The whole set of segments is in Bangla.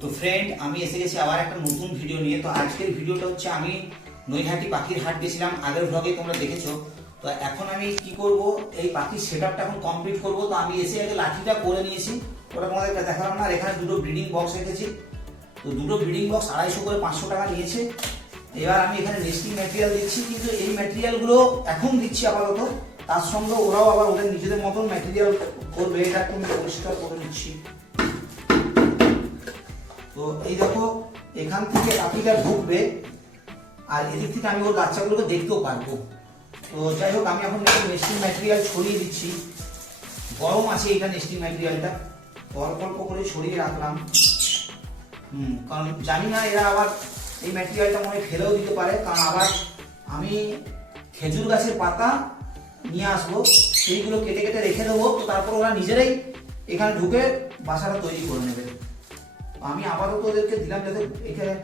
তো ফ্রেন্ড, আমি এসে গেছি আবার একটা নতুন ভিডিও নিয়ে। তো আজকের ভিডিওটা হচ্ছে আমি নৈহাটি পাখির হাট গেছিলাম, আগের ভ্লগে তোমরা দেখেছো। তো এখন আমি কি করব, এই পাখির সেটআপটা এখন কমপ্লিট করব। তো আমি এসে আগে লাঠিটা করে নিয়েছি, ওটা তোমাদের দেখালাম না। আর এখানে দুটো ব্রিডিং বক্স রেখেছি। তো দুটো ব্রিডিং বক্স 250 করে 500 টাকা নিয়েছে। এবার আমি এখানে নেস্টিং ম্যাটেরিয়াল দিচ্ছি, কিন্তু এই ম্যাটেরিয়ালগুলো এখন দিচ্ছি আপাতত। তার সঙ্গে ওরাও আবার ওদের নিজেদের মতন ম্যাটেরিয়াল করবে। এটা একটু পরিষ্কার করে নিচ্ছি। তো এই দেখো, এখান থেকে পাখিটা ঢুকবে আর এদিক থেকে আমি ওর বাচ্চাগুলোকে দেখতেও পারবো। তো যাই হোক, আমি এখন নেস্টিং ম্যাটেরিয়াল ছড়িয়ে দিচ্ছি। গরম আছে এটা নেস্টিং ম্যাটেরিয়ালটা, অল্প অল্প করে ছড়িয়ে রাখলাম। কারণ জানি না এরা আবার এই ম্যাটেরিয়ালটা মনে ফেলেও দিতে পারে। কারণ আবার আমি খেজুর গাছের পাতা নিয়ে আসবো, সেইগুলো কেটে কেটে রেখে দেবো। তো তারপর ওরা নিজেরাই এখানে ঢুকে বাসাটা তৈরি করে নেবে। আমি আপাতত ওদেরকে দিলাম যাতে এখানে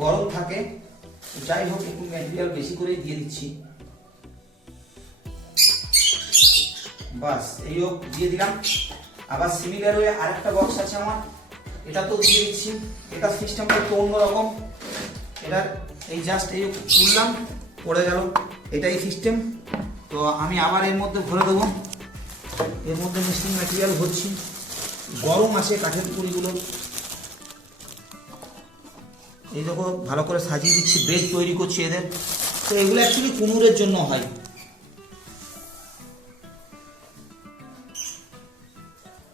গরম থাকে। যাই হোক, একটু ম্যাটেরিয়াল বেশি করেই দিয়ে দিচ্ছি। বাস এই হোক, দিয়ে দিলাম। আবার সিমিলার ওয়ে আরেকটা বক্স আছে আমার, এটা তো দিয়ে দিচ্ছি। এটা সিস্টেমটা একটু অন্যরকম। এটা এই জাস্ট এই তুললাম, পড়ে গেল, এটাই সিস্টেম। তো আমি আবার এর মধ্যে ভরে দেবো। এর মধ্যে নেস্টিং ম্যাটেরিয়াল ভরছি। গরম আছে কাঠের পুরিগুলো। এই দেখো, ভালো করে সাজিয়ে দিচ্ছি, বেড তৈরি করছি এদের। তো এগুলো অ্যাকচুয়ালি কুনুরের জন্য হয়।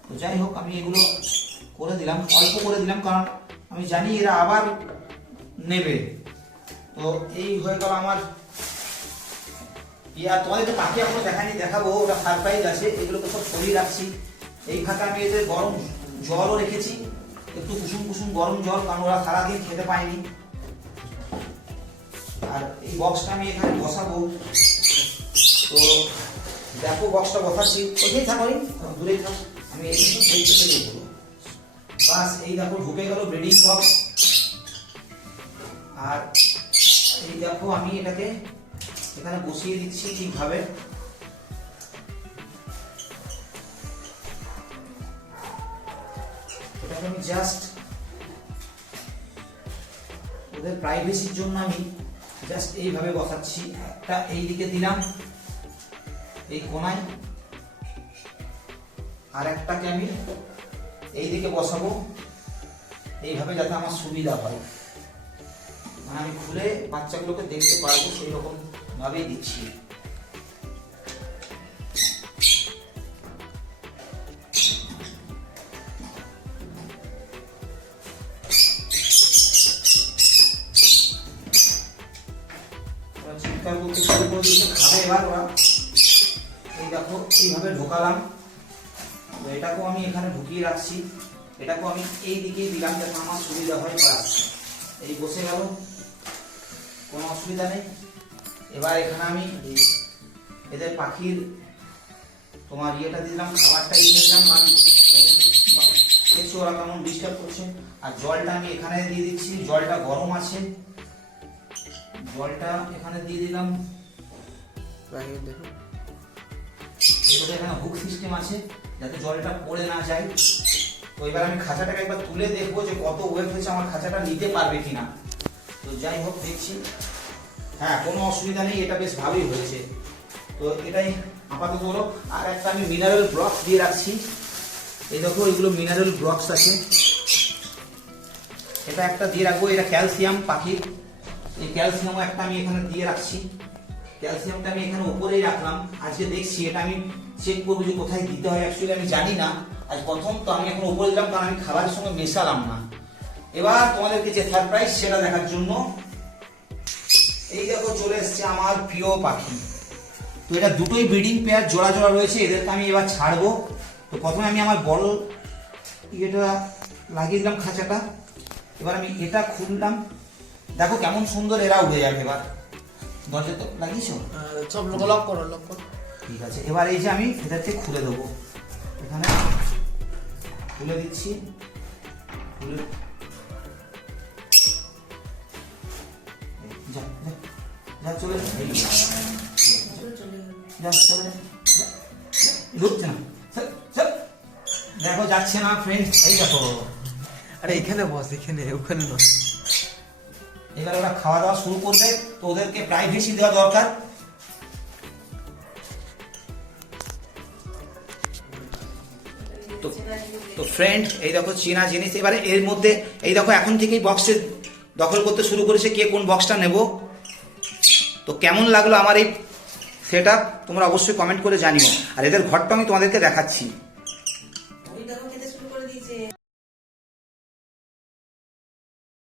তো যাই হোক, আমি এগুলো করে দিলাম, অল্প করে দিলাম, কারণ আমি জানি এরা আবার নেবে। তো এই হয়ে গেল আমার আর তোমাদেরকে পাখি এখনো দেখানি, দেখাবো, ওটা সারপ্রাইজ আছে। এগুলোকে সব সরিয়ে রাখছি। এই ফাঁকা আমি এদের গরম জলও রেখেছি, একটু কুসুম কুসুম গরম জল, কারণ ওরা সারাদিন খেতে পায়নি। আর এই বক্সটা আমি এখানে বসাবো। তো দেখো, বক্সটা বসাচ্ছি, ওইখানেই থাকো, দূরেই থাক, আমি এই কিন্তু সেই থেকে দেখবো। বাস এই দেখো, ঢুকে গেল ব্রিডিং বক্স। আর এই দেখো, আমি এটাকে এখানে বসিয়ে দিচ্ছি ঠিকভাবে। এটাকে আমি জাস্ট ওদের প্রাইভেসির জন্য আমি জাস্ট এইভাবে বসাচ্ছি। একটা এই দিকে দিলাম এই কোনায়, আর একটাকে আমি এই দিকে বসাবো এইভাবে, যাতে আমার সুবিধা হয়। মানে আমি খুলে বাচ্চাগুলোকে দেখতে পারবো, সেই রকম ভাবেই দিচ্ছি। চিৎকার করতে শুরু করে দিচ্ছে, খাবে এবার ওরা। এই দেখো, এইভাবে ঢোকালাম। তো এটাকেও আমি এখানে ঢুকিয়ে রাখছি। এটাকেও আমি এই দিকেই দিলাম যাতে আমার সুবিধা হয়। বাস এই বসে গেল, কোনো অসুবিধা নেই। এবার এখানে আমি এদের পাখির তোমার ইয়েটা দিলাম, খাবারটা নিয়ে দিলাম। দেখছি ওরা কেমন ডিস্টার্ব করছে। আর জলটা আমি এখানে দিয়ে দিচ্ছি, জলটা গরম আছে, জলটা এখানে দিয়ে দিলাম। দেখো, এখানে হুক সিস্টেম আছে যাতে জলটা পড়ে না যায়। তো এবার আমি খাঁচাটাকে একবার তুলে দেখবো যে কত ওয়েট হয়েছে, আমার খাঁচাটা নিতে পারবে কিনা। তো যাই হোক, দেখছি। হ্যাঁ, কোনো অসুবিধা নেই, এটা বেশ ভালোই হয়েছে। তো এটাই আপাতত হলো। আর একটা আমি মিনারেল ব্লকস দিয়ে রাখছি। এই দেখো, এগুলো মিনারেল ব্লকস আছে, এটা একটা দিয়ে রাখবো। এটা ক্যালসিয়াম পাখির, এই ক্যালসিয়ামও একটা আমি এখানে দিয়ে রাখছি। ক্যালসিয়ামটা আমি এখানে উপরেই রাখলাম। আজকে দেখছি, এটা আমি চেক করবো যে কোথায় দিতে হয়। অ্যাকচুয়ালি আমি জানি না, আজ প্রথম তো আমি এখন উপরে দিলাম, কারণ আমি খাবারের সঙ্গে মেশালাম না। এবার তোমাদেরকে যে সারপ্রাইজ সেটা দেখার জন্য এই দেখো চলে এসছে আমার প্রিয় পাখি। তো এটা দুটোই ব্রিডিং পেয়ার, জোড়া জোড়া রয়েছে। এদেরকে আমি এবার ছাড়বো। তো প্রথমে আমি আমার বড় ইয়েটা লাগিয়ে দিলাম খাঁচাটা। এবার আমি এটা খুললাম, দেখো কেমন সুন্দর এরা উড়ে যাবে। এবার দরজা তো লাগিয়েছো, সব লক করো, লক করো। ঠিক আছে। এবার এই যে আমি এটাকে খুলে দেবো, এখানে খুলে দিচ্ছি। খুলে যা যা যা, চলে যা, চলে ঢুকছে না। দেখো, যাচ্ছে না ফ্রেন্ড, এই দেখো আরে এখানে বস, এখানে, ওখানে নয়। এবার ওরা খাওয়া দাওয়া শুরু করবে, তো ওদেরকে প্রাইভেসি দেওয়া দরকার। তো ফ্রেন্ড, এই দেখো চীনা জিনিস। এবারে এর মধ্যে এই দেখো এখন থেকেই বক্সে দখল করতে শুরু করেছে কে কোন বক্সটা নেব। তো কেমন লাগলো আমার এই সেটআপ তোমরা অবশ্যই কমেন্ট করে জানিও। আর এদের ঘরটা আমি তোমাদেরকে দেখাচ্ছি।